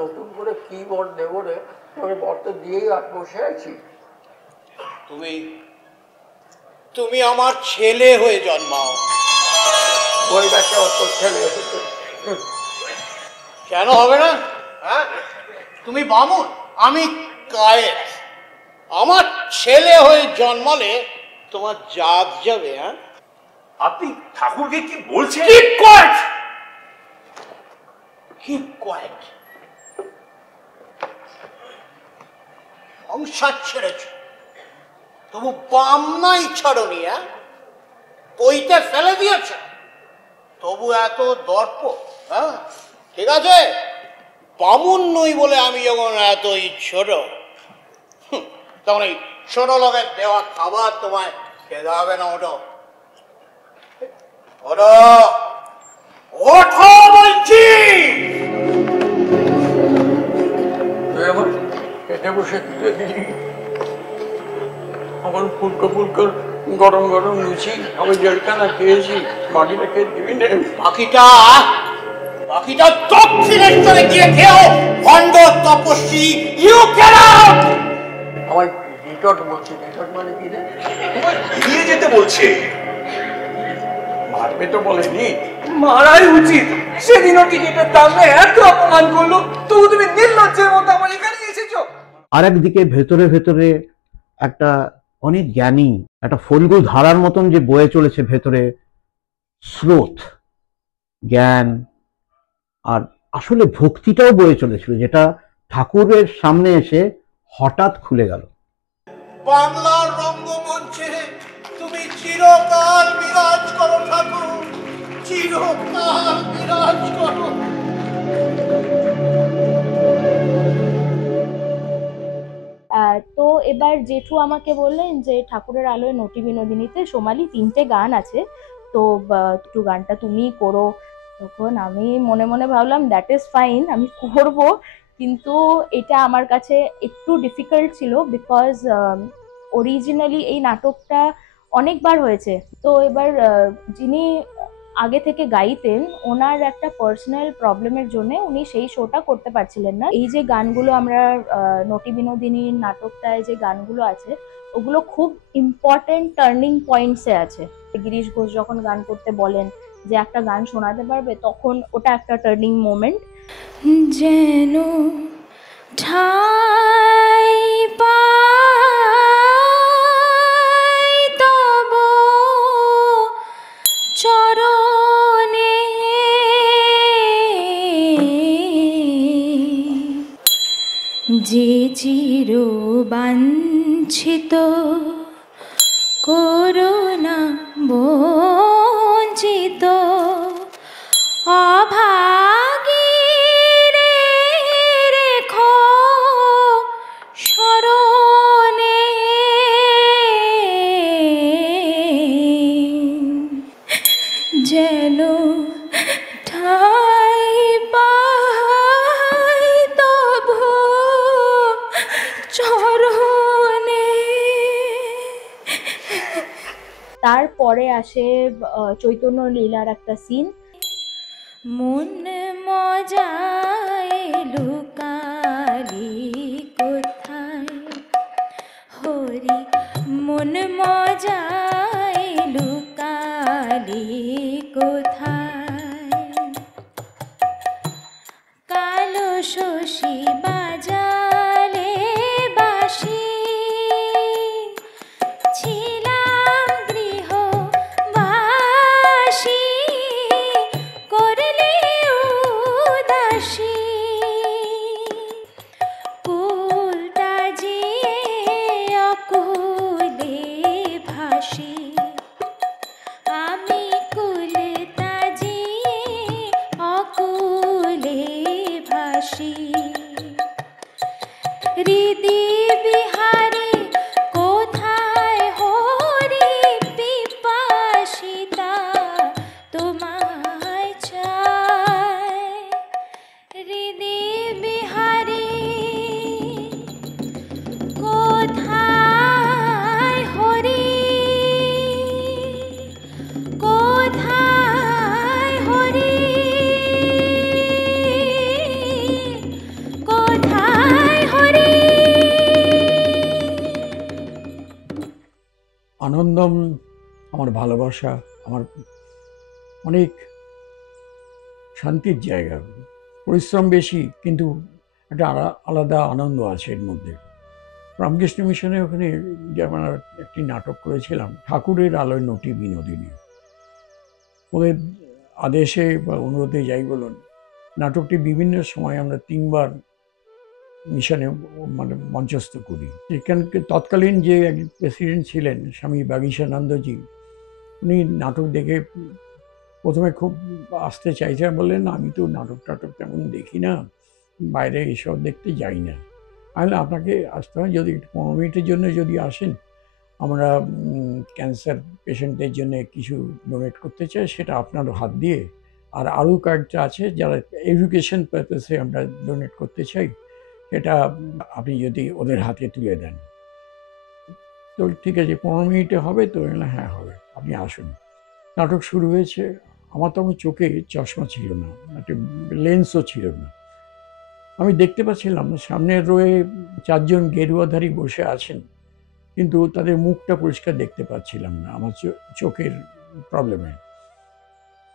নতুন করে কি বর দেবো রে? তোকে বর তো দিয়েই বসে আছি। তুমি তুমি আমার ছেলে হয়ে জন্মাও। ওই ব্যাটা তোর ছেলে কেন হবে না? হ্যাঁ, তুমি বামুন, আমি কায়েত। আমার ছেলে হয়ে জন্মালে তোমার জাত যাবে। হ্যাঁ, আপনি ঠাকুরকে কি বলছেন? সংসার ছেড়েছ, তবু বামনাই ছাড়নি। হ্যাঁ, পইতে ফেলে দিয়েছ, তবু এত দর্প। হ্যাঁ, ঠিক আছে, বামুন নই বলে আমি যখন এতই ছোট, তখন এই ছোট লোকের দেওয়া খাবার তোমায় খেতে হবে না। ওঠো ওঠো ওঠো বলছি। আমার খেতে বসে তুলে দিলি, আমার ফুলকো ফুলকো গরম গরম লুচি আমি জলখানা খেয়েছি, বাকিটা খেয়ে দিবি না? বাকিটা দক্ষিণেশ্বরে গিয়ে খেও, ভণ্ড তপস্বী। You get out. আমার রিটট বলছে। রিটট মানে কি রে? দিয়ে যেতে বলছে। মারবে তো বলেনি। মারাই উচিত। সেদিনও টিকিটের দামে এত অপমান করলো, তবু তুমি নির্লজ্জের মতো আমার এখানে এসেছো। আর একদিকে ভেতরে ভেতরে একটা অনেক জ্ঞানী, একটা ফল্গু ধারার মতন যে বয়ে চলেছে ভেতরে স্রোত, জ্ঞান আর আসলে ভক্তিটাও বয়ে চলেছিল, যেটা ঠাকুরের সামনে এসে হঠাৎ খুলে গেল। বাংলার রঙ্গমঞ্চে তুমি চিরকাল বিরাজ করো ঠাকুর, চিরকাল বিরাজ করো। তো এবার জেঠু আমাকে বললেন যে ঠাকুরের আলোয় নটি বিনোদিনীতে সোমালি 3টে গান আছে, তো একটু গানটা তুমিই করো। তখন আমি মনে মনে ভাবলাম দ্যাট ইজ ফাইন, আমি করব, কিন্তু এটা আমার কাছে একটু ডিফিকাল্ট ছিল, বিকজ অরিজিনালি এই নাটকটা অনেকবার হয়েছে। তো এবার যিনি আগে থেকে গাইতেন, ওনার একটা পার্সোনাল প্রবলেমের জন্য উনি সেই শোটা করতে পারছিলেন না। এই যে গানগুলো আমরা নটি বিনোদিনীর নাটকটায় যে গানগুলো আছে, ওগুলো খুব ইম্পর্টেন্ট টার্নিং পয়েন্টসে আছে। গিরিশ ঘোষ যখন গান করতে বলেন যে একটা গান শোনাতে পারবে, তখন ওটা একটা টার্নিং মোমেন্ট। যেন ঠাই পাই তব চরণে, যে চির বাঞ্ছিত করুণা বঞ্চিত অভাগী রেখো স্মরণে। তারপরে আসে চৈতন্য লীলার একটা সিন। মন মজায় লুকালি কোথায় হরি, মন মজায় লুকালি কোথায়, কালো শশী বাজালে বাঁশি, ছিলাম গৃহবাসী, করলি উদাসী, কুলটা জিয়ে অকুলে ভাসি, আমি কুলটা জিয়ে অকুলে ভাসি, হৃদি বিহারী কোথায় হরি, পিপাসিতা তোমায় চায়, হৃদি বিহারী কোথায় হরি, কোথায় হরি, কোথায় হরি। আনন্দম আমার ভালোবাসা, আমার অনেক শান্তির জায়গা। পরিশ্রম বেশি, কিন্তু একটা আলাদা আনন্দ আছে এর মধ্যে। রামকৃষ্ণ মিশনে ওখানে যেমন একটি নাটক করেছিলাম, ঠাকুরের আলোয় নটি বিনোদিনী। ওদের আদেশে বা অনুরোধে যাই বলুন, নাটকটি বিভিন্ন সময় আমরা 3 বার মিশনে মানে মঞ্চস্থ করি। এখানকে তৎকালীন যে প্রেসিডেন্ট ছিলেন স্বামী বাগীশানন্দজি, উনি নাটক দেখে প্রথমে খুব আসতে চাইছেন, বললেন আমি তো নাটক টাটক তেমন দেখি না, বাইরে এসব দেখতে যাই না। আমি আপনাকে আসতে হয়, যদি 15 মিনিটের জন্য যদি আসেন, আমরা ক্যান্সার পেশেন্টদের জন্য কিছু ডোনেট করতে চাই, সেটা আপনার হাত দিয়ে, আর আরও কয়েকটা আছে যারা এডুকেশন পারপাসে আমরা ডোনেট করতে চাই, এটা আপনি যদি ওদের হাতে তুলে দেন। তো ঠিক আছে, 15 মিনিটে হবে তো? হ্যাঁ হবে, আপনি আসুন। নাটক শুরু হয়েছে। আমার তখন চোখে চশমা ছিল না, একটা লেন্সও ছিল না। আমি দেখতে পাচ্ছিলাম সামনের রোয়ে 4 জন গেরুয়াধারী বসে আছেন, কিন্তু তাদের মুখটা পরিষ্কার দেখতে পাচ্ছিলাম না আমার চোখের প্রবলেমে।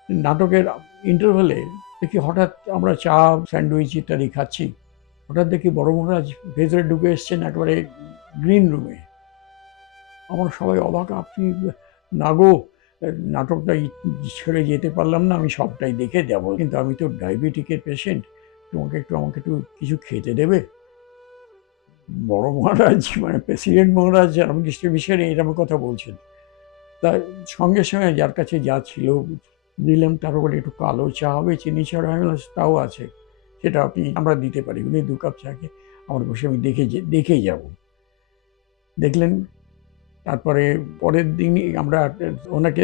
নাটকের ইন্টারভেলে দেখি হঠাৎ আমরা চা স্যান্ডউইচ ইত্যাদি খাচ্ছি, হঠাৎ দেখি বড় মহারাজ ভেতরে ঢুকে এসছেন একেবারে গ্রিন রুমে। আমার সবাই অবাক, আপনি না গো, নাটকটা ছেড়ে যেতে পারলাম না, আমি সবটাই দেখে যাব, কিন্তু আমি তো ডায়াবেটিকের পেশেন্ট, আমাকে একটু কিছু খেতে দেবে? বড় মহারাজ মানে প্রেসিডেন্ট মহারাজ রামকৃষ্ণ মিশনে এরকম কথা বলছেন। তা সঙ্গে সঙ্গে যার কাছে যা ছিল দিলাম, তার উপরে একটু কালো চা হবে, চিনি ছাড়া হয় না, তাও আছে, সেটা আমরা দিতে পারি। উনি 2 কাপ চাকে আমার বসে আমি দেখেই যাব। দেখলেন, তারপরে পরের দিনই আমরা ওনাকে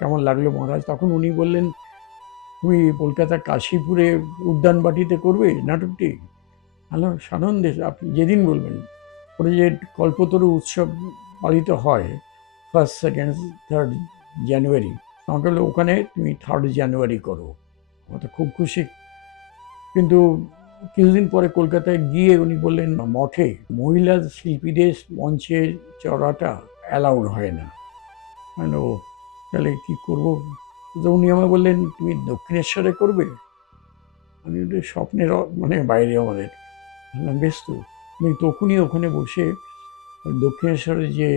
কেমন লাগলো মহারাজ, তখন উনি বললেন, তুমি কলকাতা কাশীপুরে উদ্যানবাটিতে করবে নাটকটি? হ্যালো, সানন্দে, আপনি যেদিন বলবেন। ওটা যে কল্পতরু উৎসব পালিত হয় 1st, 2nd, 3rd জানুয়ারি, আমাকে বললো ওখানে তুমি 3rd জানুয়ারি করো। আমার তো খুব খুশি। কিন্তু কিছুদিন পরে কলকাতায় গিয়ে উনি বললেন, মঠে মহিলা শিল্পীদের মঞ্চে চড়াটা অ্যালাউড হয় না। ও, তাহলে কী করবো? তো উনি আমায় বললেন, তুমি দক্ষিণেশ্বরে করবে। আমি স্বপ্নের মানে বাইরে আমাদের। বেশ তো। তখনই ওখানে বসে দক্ষিণেশ্বরের যে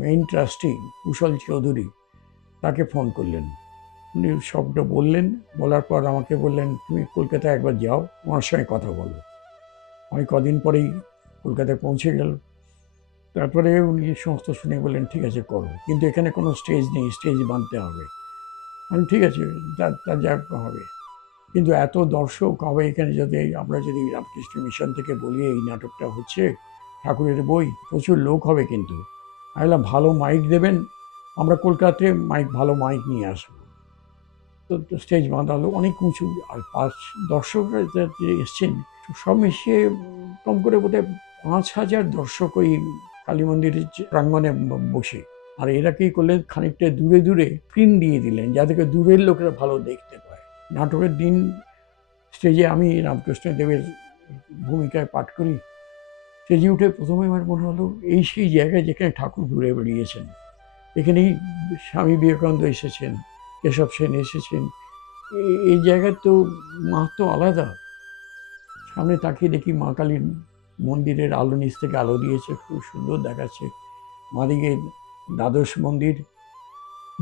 মেইন ট্রাস্টি কুশল চৌধুরী, তাকে ফোন করলেন। উনি সবটা বললেন, বলার পর আমাকে বললেন, তুমি কলকাতায় একবার যাও, ওনার সঙ্গে কথা বলো। আমি কদিন পরেই কলকাতায় পৌঁছে গেল। তারপরে উনি সমস্ত শুনে বললেন, ঠিক আছে করো, কিন্তু এখানে কোনো স্টেজ নেই, স্টেজ বাঁধতে হবে। আমি ঠিক আছে, তা যা হবে, কিন্তু এত দর্শক হবে এখানে, যদি আমরা যদি রামকৃষ্ণ মিশন থেকে বলি এই নাটকটা হচ্ছে ঠাকুরের বই, প্রচুর লোক হবে। কিন্তু আমি বললাম, ভালো মাইক দেবেন, আমরা কলকাতায় ভালো মাইক নিয়ে আসবো। তো স্টেজ বাঁধা হলো, অনেক উঁচু, আর দর্শকরা যে এসছেন সব মিশিয়ে কম করে বোধহয় 5,000 দর্শক ওই কালী মন্দিরের প্রাঙ্গণে বসে। আর এরা কি করলেন, খানিকটা দূরে দূরে স্ক্রিন দিয়ে দিলেন যাতে করে দূরের লোকেরা ভালো দেখতে পায়। নাটকের দিন স্টেজে আমি রামকৃষ্ণ দেবের ভূমিকায় পাঠ করি। স্টেজে উঠে প্রথমে আমার মনে হলো এই সেই জায়গায় যেখানে ঠাকুর ঘুরে বেরিয়েছেন, এখানেই স্বামী বিবেকানন্দ এসেছেন, কেশব সেন এসেছেন। এই জায়গার তো মাহাত্ম্য আলাদা। সামনে তাকিয়ে দেখি মা কালীর মন্দিরের আলো, নিচ থেকে আলো দিয়েছে, খুব সুন্দর দেখাচ্ছে। মাদিকে দ্বাদশ মন্দির,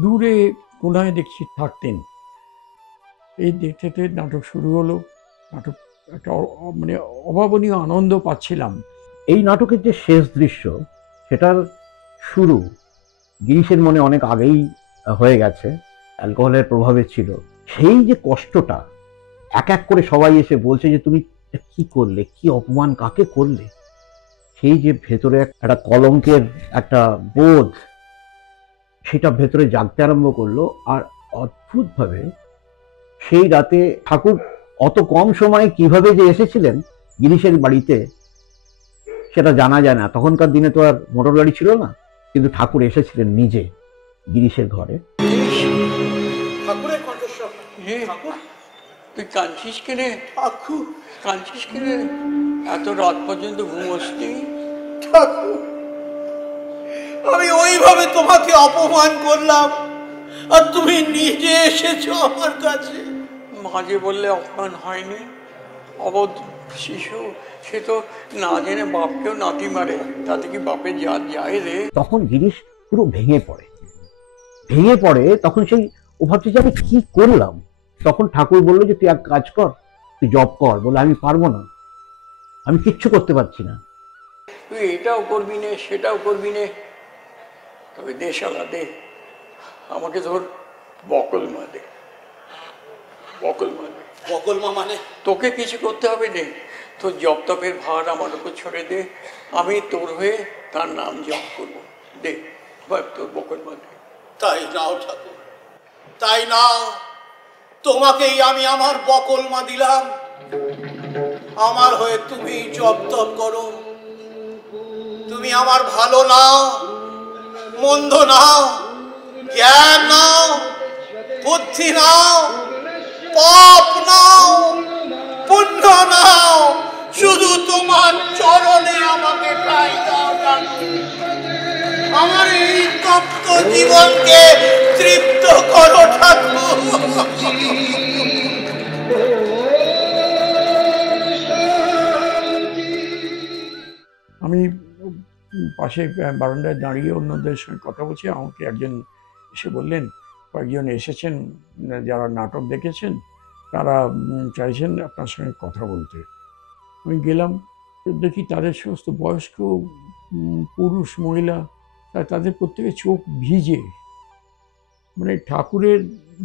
দূরে কোনায় দেখছি থাকতেন। এই দেখতে নাটক শুরু হলো। নাটক একটা মানে অভাবনীয় আনন্দ পাচ্ছিলাম। এই নাটকের যে শেষ দৃশ্য, সেটার শুরু গিরিশের মনে অনেক আগেই হয়ে গেছে, অ্যালকোহলের প্রভাবে ছিল। সেই যে কষ্টটা এক এক করে সবাই এসে বলছে যে তুমি কি করলে, কি অপমান কাকে করলে, সেই যে ভেতরে একটা কলঙ্কের একটা বোধ, সেটা ভেতরে জাগতে আরম্ভ করলো। আর অদ্ভুতভাবে সেই রাতে ঠাকুর অত কম সময়ে কিভাবে যে এসেছিলেন গিরিশের বাড়িতে সেটা জানা যায় না। তখনকার দিনে তো আর মোটর গাড়ি ছিল না, কিন্তু ঠাকুর এসেছিলেন নিজে গিরিশের ঘরে। ঠাকুরের কণ্ঠস্বর। ঠাকুর, তুই কাঁদছিস কেনে? কাঁদছিস কেনে? এত রাত পর্যন্ত ঘুমোসনি? ঠাকুর, আমি ওইভাবে তোমাকে অপমান করলাম আর তুমি নিজে এসেছো আমার কাছে। মাঝে বললে অপমান হয়নি? অবধ শিশু, সে তো না জেনে বাপকেও নাতি মারে, তাতে কি বাপের জাত যায় রে? তখন গিরিশ পুরো ভেঙে পড়ে। তখন সেই ও ভাবছে যে আমি কি করলাম। তখন ঠাকুর বললো যে তুই এক কাজ কর, তুই জব কর। বলে আমি পারবো না, আমি কিচ্ছু করতে পারছি না। তুই এটাও করবি নে, সেটাও করবি নে, তবে দে শালা দে, আমাকে ধর বকলমা দে। বকলমা মানে? তোকে কিছু করতে হবে নে, তোর জপ তপের ভার আমার উপর ছড়ে দে, আমি তোর হয়ে তার নাম জপ করবো। দে তোর বকলমা দে। তাই নাও ঠাকুর, তাই নাও, তোমাকেই আমি আমার বকলমা দিলাম। আমার হয়ে তুমি জপ তপ করো। তুমি আমার ভালো নাও, মন্দ নাও, জ্ঞান নাও, বুদ্ধি নাও, পাপ নাও, পুণ্য নাও, শুধু তোমার চরণে আমাকে ঠাঁই দাও ঠাকুর। আমার এই তপ্ত জীবনকে তৃপ্ত করো ঠাকুর। আমি পাশে বারান্দায় দাঁড়িয়ে অন্যদের সঙ্গে কথা বলছি। আমাকে একজন এসে বললেন, কয়েকজন এসেছেন যারা নাটক দেখেছেন, তারা চাইছেন আপনার সঙ্গে কথা বলতে। আমি গেলাম, দেখি তাদের সমস্ত বয়স্ক পুরুষ মহিলা, তাদের প্রত্যেকের চোখ ভিজে। মানে ঠাকুরের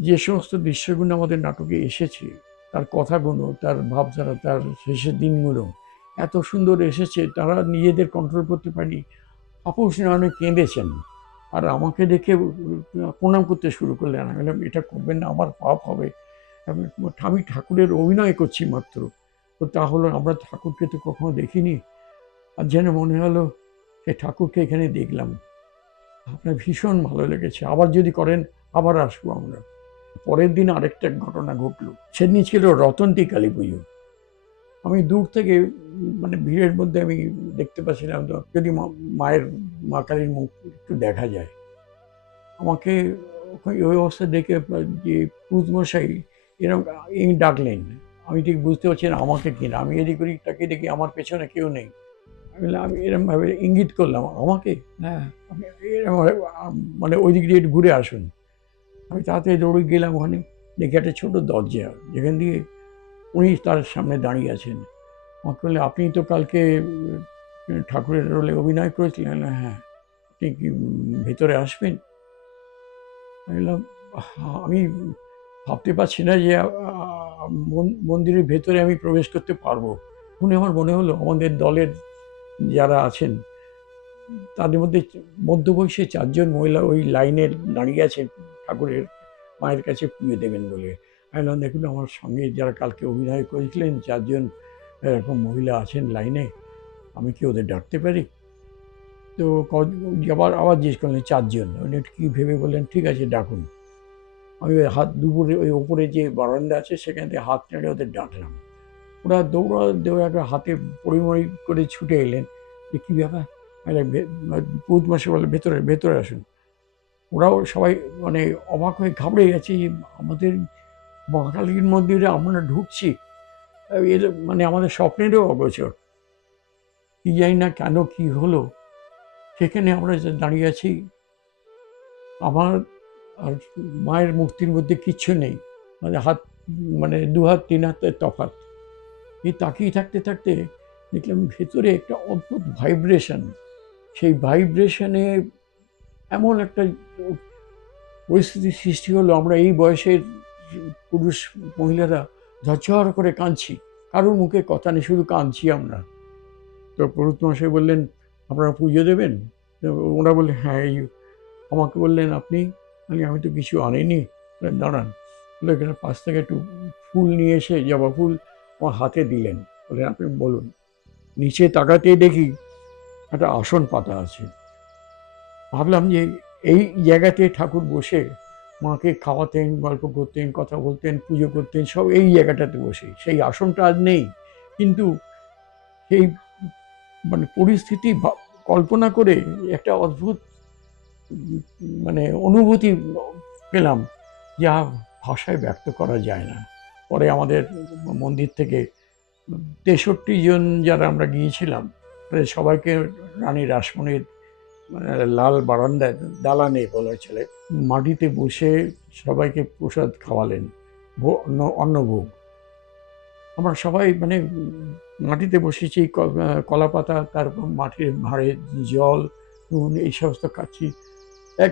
যে সমস্ত দৃশ্যগুলো আমাদের নাটকে এসেছে, তার কথাগুলো, তার ভাবধারা, তার শেষের দিনগুলো এত সুন্দর এসেছে, তারা নিজেদের কন্ট্রোল করতে পারেনি। আপোষ নয়নে কেঁদেছেন আর আমাকে দেখে প্রণাম করতে শুরু করলেন। আমি বললাম, এটা করবেন না, আমার পাপ হবে। আমি ঠাকুরের অভিনয় করছি মাত্র। তো তাহলে আমরা ঠাকুরকে তো কখনো দেখিনি। আর যেন মনে হলো সে ঠাকুরকে এখানে দেখলাম। আপনার ভীষণ ভালো লেগেছে, আবার যদি করেন আবার আসবো আমরা। পরের দিন আরেকটা ঘটনা ঘটলো। সেদিন ছিল রতন্তী কালী পুজো। আমি দূর থেকে মানে ভিড়ের মধ্যে আমি দেখতে পাচ্ছিলাম তো, যদি মা কালীর মুখ একটু দেখা যায়। আমাকে ওই অবস্থা দেখে যে পুজমশাই এরকম ডাকলেন, আমি ঠিক বুঝতে পারছি না আমাকে কিনা। আমি এদিক ওদিক তাকে দেখি আমার পেছনে কেউ নেই। আমি এরমভাবে ইঙ্গিত করলাম আমাকে, হ্যাঁ আপনি এরকম মানে ওই দিক দিয়ে ঘুরে আসুন। আমি তাড়াতাড়ি দৌড়ে গেলাম ওখানে, দেখি একটা ছোটো দরজা, যেখান দিয়ে উনি তার সামনে দাঁড়িয়ে আছেন। আমাকে বললে, আপনি তো কালকে ঠাকুরের রোলে অভিনয় করেছিলেন। হ্যাঁ, আপনি কি ভেতরে আসবেন? আমি ভাবতে পারছি না যে মন্দিরের ভেতরে আমি প্রবেশ করতে পারবো। শুনে আমার মনে হলো আমাদের দলের যারা আছেন তাদের মধ্যে মধ্যবয়সী 4 জন মহিলা ওই লাইনে দাঁড়িয়ে আছে ঠাকুরের মায়ের কাছে পুজো দেবেন বলে। আমি বললাম, দেখুন আমার সঙ্গে যারা কালকে অভিনয় করেছিলেন 4 জন এরকম মহিলা আছেন লাইনে, আমি কি ওদের ডাকতে পারি? তো আবার জিজ্ঞেস করলেন 4 জন। উনি কি ভেবে বললেন ঠিক আছে ডাকুন। আমি ওই হাত দুপুরে ওই ওপরে যে বারান্দা আছে সেখান থেকে হাত নেড়ে ওদের ডাকলাম। ওরা দৌড়া হাতে পরিমরি করে ছুটে এলেন যে কী ব্যাপার, পুরোহিত মশাই বলে ভেতরে ভেতরে আসুন। ওরাও সবাই মানে অবাক হয়ে ঘাবড়ে গেছে, আমাদের বাঙালির মন্দিরে আমরা ঢুকছি, এর মানে আমাদের স্বপ্নেরও অগোচর। কি জানি না কেন কি হলো, সেখানে আমরা দাঁড়িয়ে আছি, আমার আর মায়ের মূর্তির মধ্যে কিচ্ছু নেই, মানে হাত মানে 2 হাত 3 হাতের তফাৎ। এই তাকিয়ে থাকতে থাকতে দেখলাম ভেতরে একটা অদ্ভুত ভাইব্রেশন। সেই ভাইব্রেশনে এমন একটা পরিস্থিতির সৃষ্টি হলো, আমরা এই বয়সের পুরুষ মহিলারা ঝরঝর করে কাঁদছি, কারোর মুখে কথা নেই, শুধু কাঁদছি আমরা। তো পুরোহিত মশাই বললেন আপনারা পুজো দেবেন? ওরা বললেন হ্যাঁ। আমাকে বললেন আপনি? আমি তো কিছু আনিনি। দাঁড়ান, বলে এখানে পাশ থেকে একটু ফুল নিয়ে এসে জবা ফুল আমার হাতে দিলেন, বলে আপনি বলুন। নিচে তাকাতেই দেখি একটা আসন পাতা আছে। ভাবলাম যে এই জায়গাতে ঠাকুর বসে মাকে খাওয়াতেন, গল্প করতেন, কথা বলতেন, পুজো করতেন, সব এই জায়গাটাতে বসে। সেই আসনটা আজ নেই, কিন্তু সেই মানে পরিস্থিতি কল্পনা করে একটা অদ্ভুত মানে অনুভূতি পেলাম, যা ভাষায় ব্যক্ত করা যায় না। পরে আমাদের মন্দির থেকে 63 জন যারা আমরা গিয়েছিলাম, সবাইকে রানী রাসমণির লাল বারান্দায় দালানে বলা চলে, মাটিতে বসে সবাইকে প্রসাদ খাওয়ালেন, অন্নভোগ। আমরা সবাই মানে মাটিতে বসেছি, কলা পাতা, তারপর মাটির ভাঁড়ে জল, নুন, এই সমস্ত খাচ্ছি, এক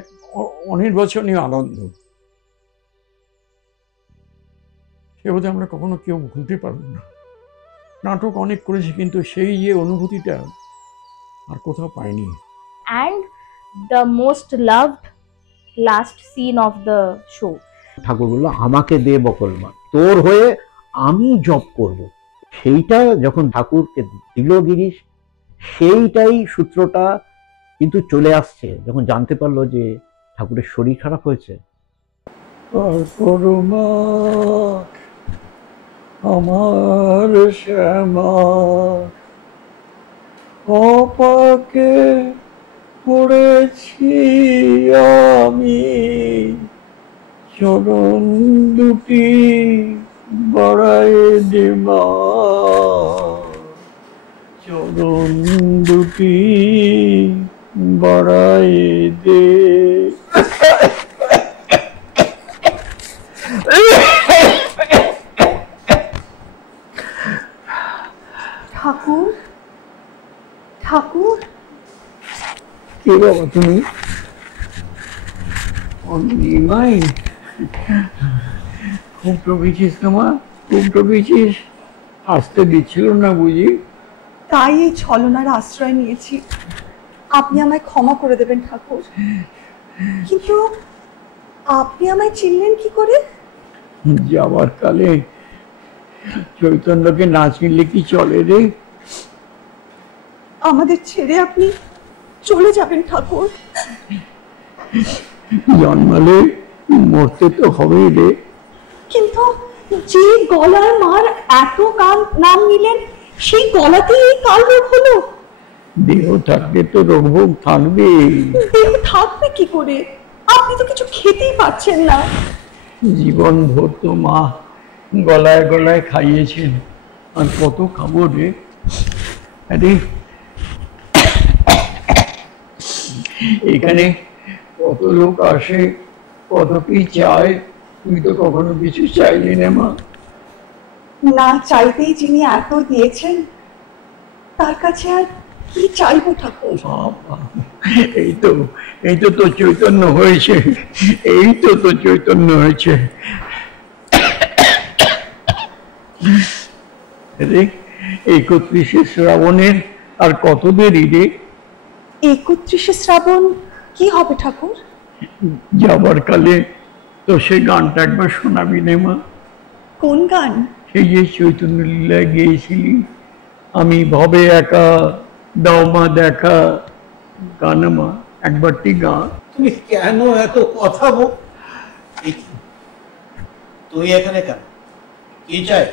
অনির্বচনীয় আনন্দ। সে বোধহয় আমরা কখনো কেউ ভুলতে পারব না। নাটক অনেক করেছি, কিন্তু সেই যে অনুভূতিটা আর কোথাও পাইনি। And the most loved last scene of the show. ঠাকুর বললো আমাকে দে বকলমা, তোর হয়ে আমি জপ করব। সেইটা যখন ঠাকুরকে দিল গিরিশ, সেইটাই সূত্রটা কিন্তু চলে আসছে যখন জানতে পারলো যে ঠাকুরের শরীর খারাপ হয়েছে। আমার শ্যামা অপাকে পড়েছি আমি, চরণ দুটি বাড়ায় দে মা, চরণ দুটি বাড়ায় দে। ঠাকুর, ঠাকুর, কে বাবা তুমি? নিমাই, খুব টবেছিস তোমার, খুব টবেছিস, আসতে দিচ্ছিল না বুঝি? তাই এই ছলনার আশ্রয় নিয়েছি। আপনি আমায় ক্ষমা করে দেবেন ঠাকুর, কিন্তু আপনি আমায় চিনলেন কি করে? যাবার কালে চৈতন্যকে না চিনলে কি চলে রে? আমাদের ছেড়ে আপনি চলে যাবেন ঠাকুর? জন্মালে মরতে তো হবেই রে। কিন্তু যে গলার মার এত নাম নিলেন, সেই গলাতেই এই কাল রোগ হলো। দেহ থাকলে তো রোগ থাকবে। দেহ থাকবে কি করে? আপনি তো কিছু খেতেই পাচ্ছেন না। জীবন ভর তো মা গলায় গলায় খাইয়েছেন, আর কত খাবো রে? আরে এখানে কত লোক আসে, কত কি চায়, তুই তো কখনো কিছু চাইলি না মা। না চাইতেই যিনি এত দিয়েছেন, তার কাছে আর কি চাইবো ঠাকুর? এই তো তোর চৈতন্য হয়েছে, এই তো তোর চৈতন্য হয়েছে। রে 31শে শ্রাবণের আর কত দেরি রে? 31শে শ্রাবণ কি হবে ঠাকুর? যাবার কালে তো সে গানটা একবার শোনাবি নে মা। কোন গান? সেই যে চৈতন্য লীলায় গেয়েছিলি, আমি ভবে একা দাও মা দেখা, গানা মা একবারটি গান। তুমি কেন এত কথা বল? তুই এখানে কেন? কি চাই?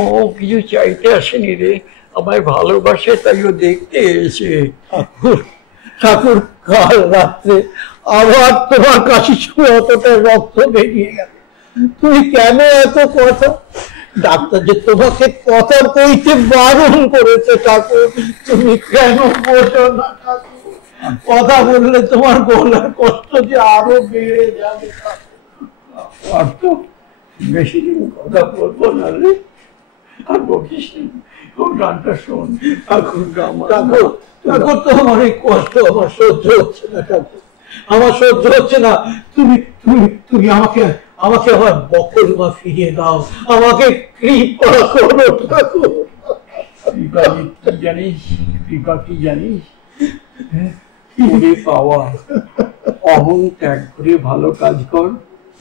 ও কিছু চাইতে আসেনি রে, আমায় ভালোবাসে তাই ও দেখতে এসে। ঠাকুর, কাল রাত্রে আবার তোমার কাশির সময় অতটা রক্ত বেরিয়ে গেল, তুমি কেন এত কথা? ডাক্তার যে তোমাকে কথা কইতে বারণ করেছে ঠাকুর, তুমি কেন বোঝো না ঠাকুর? কথা বললে তোমার গলার কষ্ট যে আরো বেড়ে যাবে। আর তো বেশি দিন কথা বলবো না রে, আর বকিস ও গানটা শোন। ঠাকুর ঠাকুর ঠাকুর, তোমার এই কষ্ট আমার সহ্য হচ্ছে না ঠাকুর, আমার সহ্য হচ্ছে না। তুমি তুমি তুমি আমাকে আমাকে আমার বকল মা ফিরিয়ে দাও, আমাকে কৃপা করো ঠাকুর। কৃপা কি জানিস? কৃপা কি জানিস? মনে পাওয়া। অহং ত্যাগ করে ভালো কাজ কর,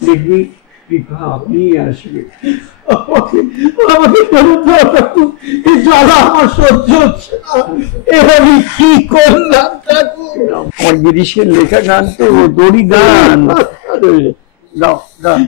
দেখবি কৃপা আপনি আসবে। আমাকে ফেরত দাও ঠাকুর, এই জ্বালা আমার সহ্য হচ্ছে না। এবার আমি কি করলাম ঠাকুর? আমার গিরিশের লেখা গান তো দড়ি গান। গাও গান।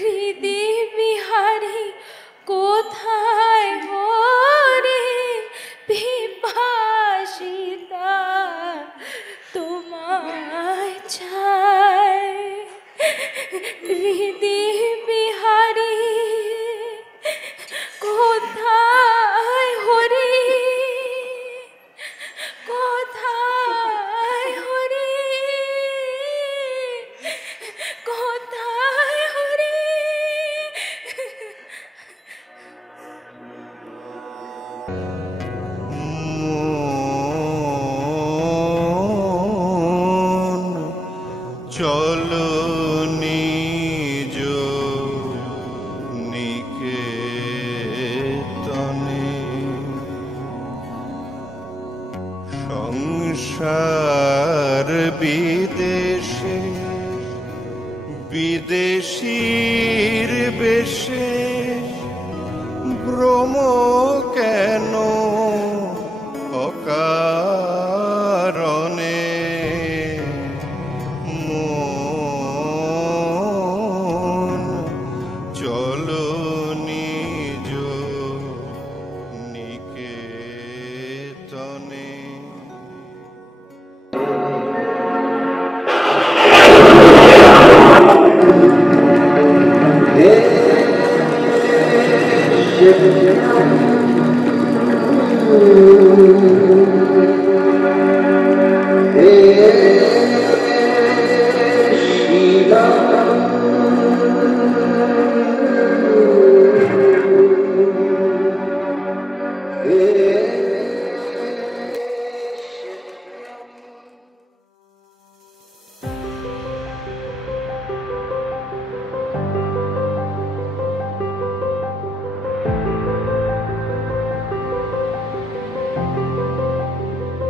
হৃদি বিহারী কোথায় হরে পিপাসিতা তোমায় চায়। হৃদি বিহারী কোথায় হরে, কোথায় হরে, কোথায় হরে। চলো নিজ নিকেতনে, সংসার বিদেশে বিদেশীর বেশে ভ্রম কেন অকারণে। মন চলো নিজ নিকেতনে।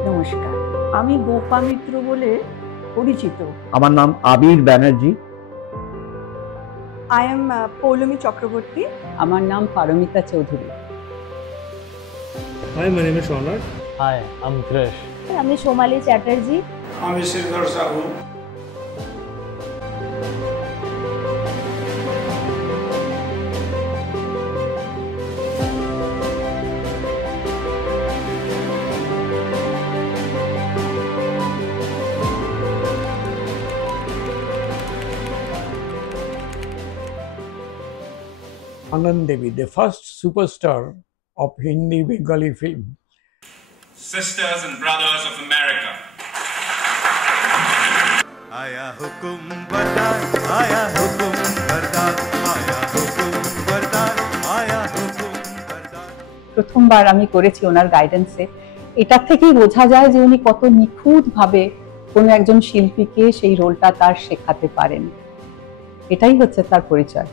নমস্কার, আমি গোপা মিত্র বলে পরিচিত। আমার নাম আবির Banerjee. I am Poulomi Chakraborty. আমার নাম Paramita Chowdhury. Hi, my name is Shaunak. Hi, I'm Krish. আমি সোমালি চ্যাটার্জি। আমি Sridhar Sahu. Anand Devi, the first superstar of Hindi Bengali film. sisters and brothers of America. आया हुकुम बरदार, आया हुकुम बरदार, आया हुकुम बरदार, आया हुकुम बरदार। প্রথমবার আমি করেছি ওনার গাইডেন্সে। এটা থেকেই বোঝা যায় যে উনি কত নিখুঁতভাবে কোনো একজন শিল্পীকে সেই রোলটা তার শেখাতে পারেন। এটাই হচ্ছে তার পরিচয়।